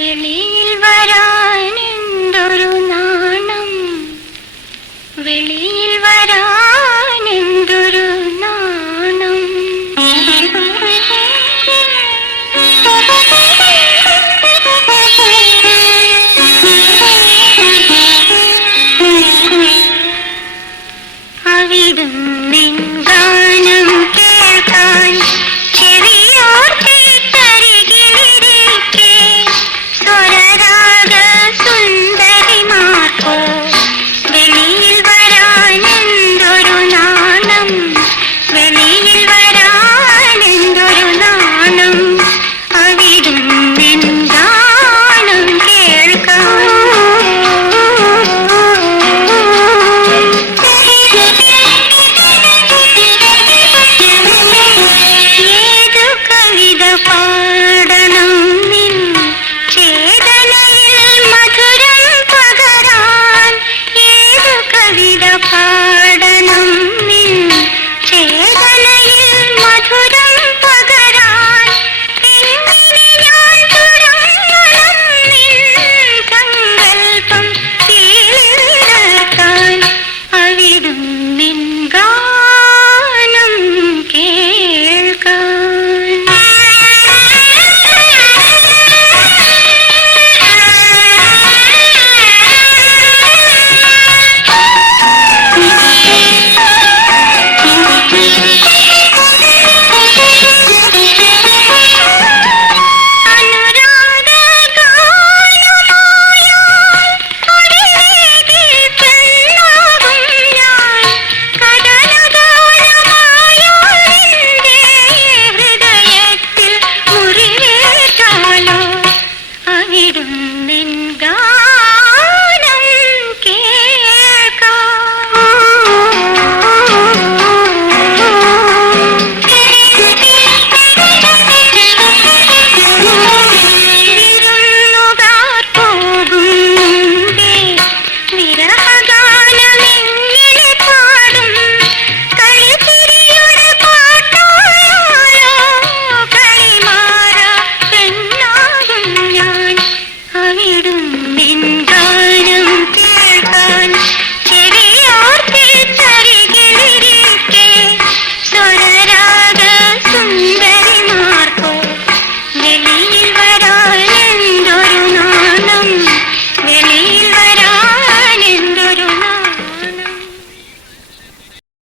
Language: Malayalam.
വെളിയിൽ വരാൻ എന്തൊരു നാണം. വെളിയിൽ